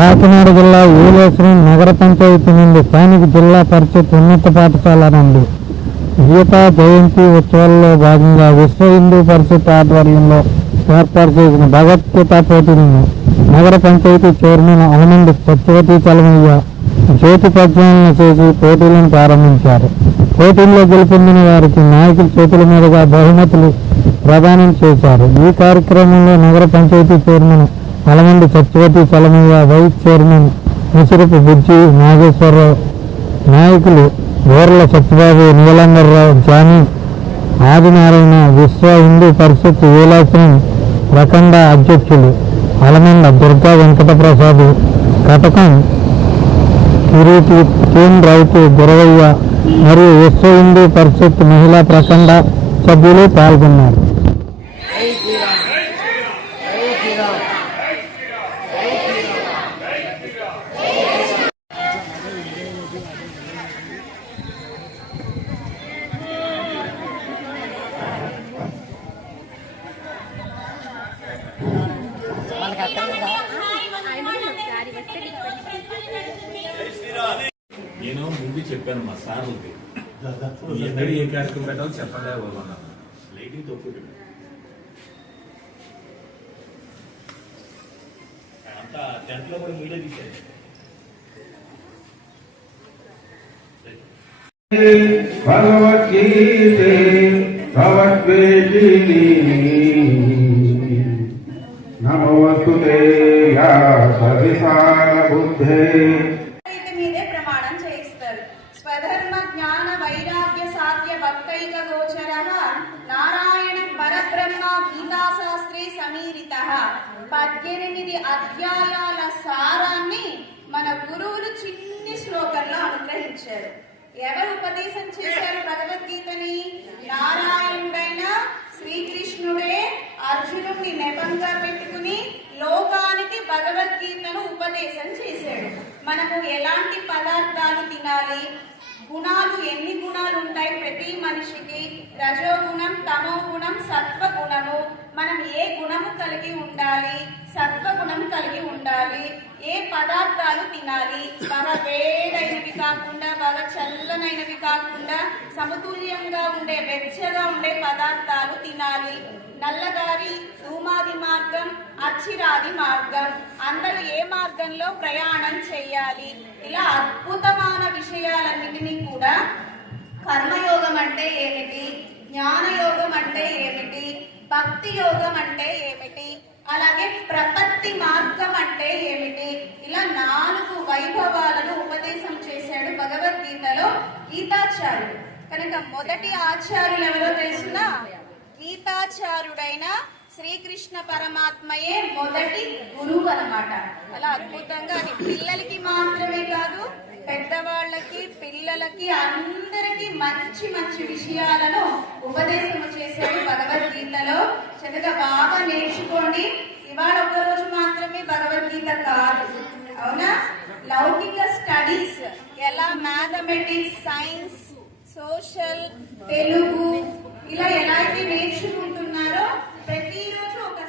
కాకినాడ జిల్లా ఏలేశ్వరం నగర పంచాయతీ నుండి స్థానిక జిల్లా పరిషత్ ఉన్నత పాఠశాల నుండి గీతా జయంతి ఉత్సవాల్లో భాగంగా విశ్వ హిందూ పరిషత్ ఆధ్వర్యంలో ఏర్పాటు చేసిన భగవద్గీత పోటీలను నగర పంచాయతీ చైర్మన్ అవనండి సత్యవతి చలమయ్య జ్యోతి ప్రజ్వలన చేసి పోటీలను ప్రారంభించారు. పోటీల్లో గెలుపొందిన వారికి నాయకుల చేతుల మీదుగా బహుమతులు ప్రదానం చేశారు. ఈ కార్యక్రమంలో నగర panchayat chairman Alamandi Satyavathi Chalamayya, vice chairman Musirapu Bujji Nageswararao, నాయకులు బోర్ల సత్యబాబు, నీలంగర్రావు, జానీ, ఆదినారాయణ, విశ్వ హిందూ పరిషత్ ఏలాశ్రం ప్రఖండ అధ్యక్షులు అలమండ దుర్గా వెంకటప్రసాద్, కటకం కిరీటి, కేన్ రౌతు, గురవయ్య మరియు విశ్వ హిందూ పరిషత్ మహిళా ప్రఖండ సభ్యులు పాల్గొన్నారు. నేను ముందు చెప్పాను మా సార్లకి ఎన్నడూ ఏ కార్యక్రమం పెట్టాలో చెప్పలే లైటింగ్ తప్పు అంతా టెంట్లో కూడా మీడియా తీశారు. భగవద్గీతే భగవద్వేషిణి నమోస్తుతే యా సవిశాల బుద్ధే. మీదే ప్రమాణం చేయిస్తారు. స్వధర్మ జ్ఞాన వైరాగ్య సాధ్య భక్తైక గోచరః నారాయణ పరబ్రహ్మ గీతాశాస్త్రే సమీరితః. 18 అధ్యాయాల సారాన్ని మన గురువులు చిన్ని శ్లోకంలో అనుగ్రహించారు. ఎవరు ఉపదేశం చేశారు భగవద్గీతని? నారాయణుడైన శ్రీకృష్ణుడే అర్జునుడిని నెపంగా పెట్టుకుని లోకానికి భగవద్గీతను ఉపదేశం చేశాడు. మనము ఎలాంటి పదార్థాలు తినాలి, గుణాలు ఎన్ని గుణాలు ఉంటాయి ప్రతి మనిషికి, రజోగుణం, తమో గుణం, సత్వగుణము, మనం ఏ గుణము కలిగి ఉండాలి, సత్వగుణం కలిగి ఉండాలి, ఏ పదార్థాలు తినాలి, బాగా వేడైనవి కాకుండా బాగా చల్లనైనవి కాకుండా సమతుల్యంగా ఉండే వెచ్చగా ఉండే పదార్థాలు తినాలి, నల్లదారి, ధూమాది మార్గం, అచ్చిరాది మార్గం, అందరూ ఏ మార్గంలో ప్రయాణం చేయాలి, ఇలా అద్భుతమైన విషయాలన్నిటినీ కూడా కర్మయోగం అంటే ఏమిటి, జ్ఞానయోగం అంటే ఏమిటి, భక్తి యోగం అంటే ఏమిటి, అలాగే ప్రపత్తి మార్గం అంటే ఏమిటి, ఇలా 4 వైభవాలను ఉపదేశం చేశాడు భగవద్గీతలో గీతాచార్యుడు. కనుక మొదటి ఆచార్యులు ఎవరో తెలుసునా? గీతాచార్యుడైన శ్రీకృష్ణ పరమాత్మయే మొదటి గురువు అన్నమాట. అలా అద్భుతంగా అది పిల్లలకి మాత్రమే కాదు, పెద్దవాళ్ళకి, పిల్లలకి, అందరికి మంచి మంచి విషయాలను ఉపదేశం చేశాడు భగవద్గీతలో. చక్కగా బాగా నేర్చుకోండి. ఇవాళ ఒక రోజు మాత్రమే భగవద్గీత కాదు, అవునా? లౌకిక స్టడీస్ ఎలా మ్యాథమెటిక్స్, సైన్స్, సోషల్, తెలుగు ఇలా ఎలా అయితే నేర్చుకుంటున్నారో ప్రతిరోజు ఒక